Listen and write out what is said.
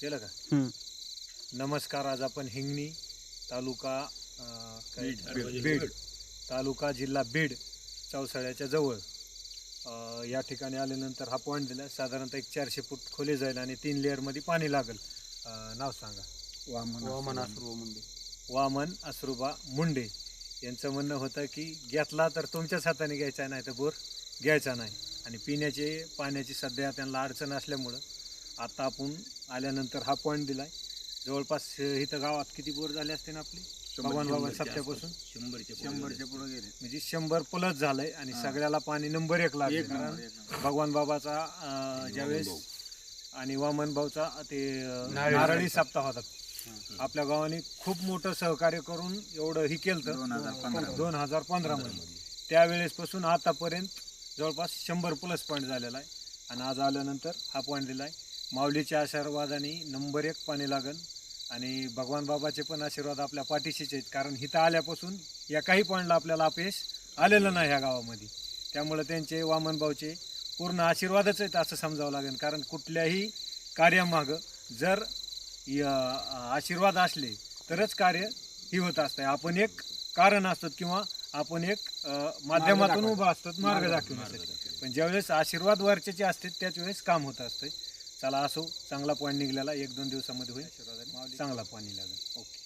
केलं का? नमस्कार. आज आपण हिंगणी तालुका बीड तालुका जिल्हा बीड चौसाळ्याच्या जवळ या ठिकाणी आल्यानंतर हा पॉईंट दिला. साधारणतः एक 400 फूट खोली जाईल आणि 3 लेअरमध्ये पाणी लागेल. नाव सांगा. वामन असरुबा मुंडे यांचं म्हणणं होतं की घेतला तर तुमच्याच हाताने घ्यायचा नाही तर बोर घ्यायचा नाही. आणि पाण्याची सध्या त्यांना अडचण असल्यामुळं आता आपण आल्यानंतर हा पॉईंट दिला आहे. जवळपास इथं गावात किती बोर झाले असते ना आपली भगवान बाबा सप्त्यापासून 100च्या पुढे गेले, म्हणजे 100 प्लस झालंय. आणि सगळ्याला पाणी नंबर 1 लागले. कारण भगवान बाबाचा ज्यावेळेस आणि वामन भाऊचा ते नारळी सप्ताह होता. आपल्या गावाने खूप मोठं सहकार्य करून एवढं ही केलं 2015 मध्ये. त्यावेळेसपासून आतापर्यंत जवळपास 100 प्लस पॉईंट झालेला आहे. आणि आज आल्यानंतर हा पॉईंट दिला आहे. माऊलीच्या आशीर्वादाने नंबर 1 पाणी लागन आणि भगवान बाबाचे पण आशीर्वाद आपल्या पाठीशीच आहेत. कारण इथं आल्यापासून या काही पॉईंटला आपल्याला अपयश आलेलं नाही ह्या गावामध्ये. त्यामुळे त्यांचे वामन भाऊचे पूर्ण आशीर्वादच आहेत असं समजावं लागेल. कारण कुठल्याही कार्यामागं जर आशीर्वाद असले तरच कार्य ही होत असतं. आपण एक कारण असतो किंवा आपण एक माध्यमातून उभा असतो मार्ग दाखवण्यासाठी. पण ज्यावेळेस आशीर्वाद वरचे असतात त्याच वेळेस काम होत असतं. चला असो, चांगला पॉईंट निघालेला 1-2 दिवसामध्ये होईल. चांगला पाणी लागेल. ओके.